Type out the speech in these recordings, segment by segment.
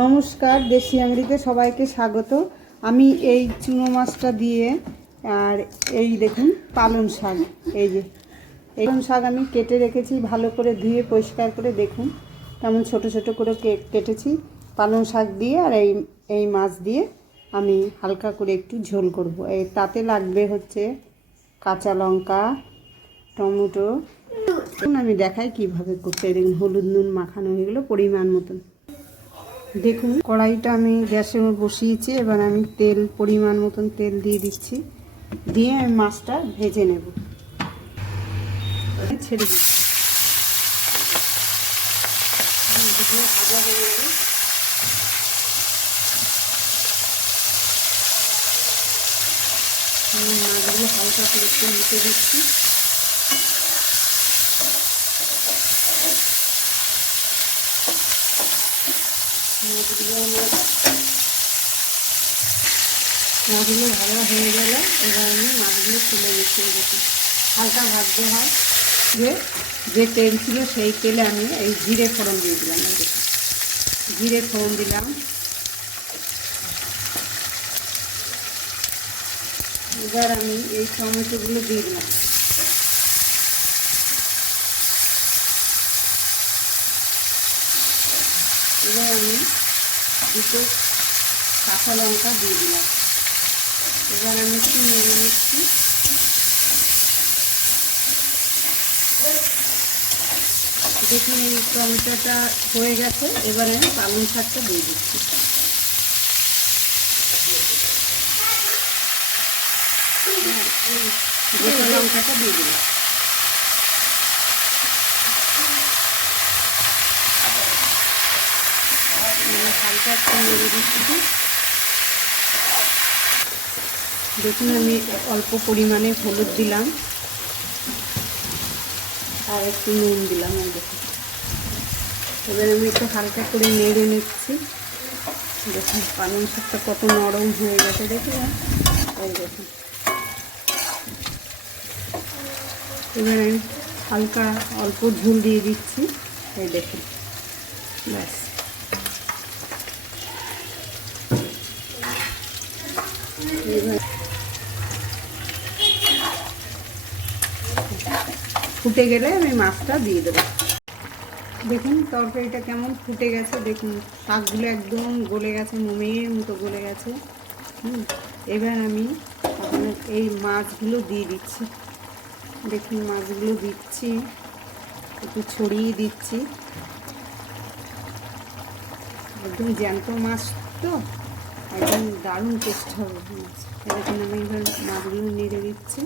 নমস্কার, দেশি আঙুরিতে সবাইকে স্বাগত। আমি এই চুনো মাছটা দিয়ে আর এই দেখুন পালং শাক, এই যে পালং শাক আমি কেটে রেখেছি, ভালো করে ধুয়ে পরিষ্কার করে দেখুন কেমন ছোট ছোট করে কেটেছি। পালং শাক দিয়ে আর এই মাছ দিয়ে আমি হালকা করে একটু ঝোল করব। এই তাতে লাগবে হচ্ছে কাঁচা লঙ্কা, টমেটো। আমি দেখাই কিভাবে করতে। দেখুন হলুদ নুন মাখানো হয়ে গেলো পরিমাণ মতন। দেখুন কড়াইটা আমি গ্যাসের উপর বসিয়েছি, এবার আমি তেল পরিমাণ মতন তেল দিয়ে দিচ্ছি, দিয়ে আমি মাছটা ভেজে নেব। ছেড়ে দিচ্ছি, ভাজা হয়ে গেলে মাছগুলো হালকা করে একটু মুখে দিচ্ছি। মাছগুলো ভাজা হয়ে গেলে এবার আমি মাছগুলো তুলে নিচ্ছি। দেখুন হালকা ভাজতে হয়, যে তেল ছিল সেই তেলে আমি এই জিরে ফোড়ন দিয়ে দিলাম। এই দেখুন জিরে ফোড়ন দিলাম। এবার আমি এই টমেটোগুলো দিয়ে দিলাম। এবার আমি দুটো কাঁচা লঙ্কা দিয়ে দিলাম। এবার আমি একটু নেড়ে নিচ্ছি। দেখুন এই টমেটোটা হয়ে গেছে, এবার আমি পালং শাকটা দিয়ে দিচ্ছি। গোটা লঙ্কাটা দিয়ে দিলাম। হালকা একটু নেড়ে দিচ্ছি। দেখুন আমি অল্প পরিমাণে হলুদ দিলাম আর একটু নুন দিলাম। এই দেখুন এবার আমি একটু হালকা করে নেড়ে নিচ্ছি। দেখুন পালং শাকটা কত নরম হয়ে গেছে, দেখুন। এই দেখুন এবার আমি হালকা অল্প ঝোল দিয়ে দিচ্ছি। এই দেখুন ব্যাস। এবার ফুটে গেলে আমি মাছটা দিয়ে দেবো। দেখুন তরকারিটা কেমন ফুটে গেছে, দেখুন শাকগুলো একদম গলে গেছে, মোমের মতো গলে গেছে। এবার আমি এই মাছগুলো দিয়ে দিচ্ছি। দেখুন মাছগুলো দিচ্ছি, একটু ছড়িয়ে দিচ্ছি। একদম জ্যান্ত মাছ তো, একদম দারুণ টেস্ট হবে মাছ। দেখুন আমি এবার মাছগুলো নেড়ে দিচ্ছি।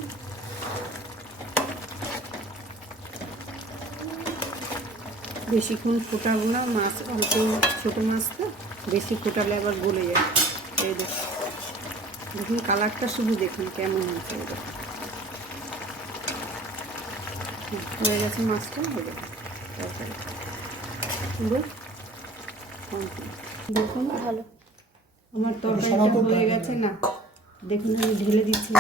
বেশিক্ষণ ফোটাবো না, মাছ অল্প ছোটো মাছ তো, বেশি ফোটালে আবার গলে যায়। এই দেখুন কালারটা শুধু দেখুন কেমন হয়েছে। হয়ে গেছে মাছটা, হয়ে তরকারি পুরো দেখুন ভালো আমার তরকারিটা হয়ে গেছে না। দেখুন আমি ঢেলে দিচ্ছি।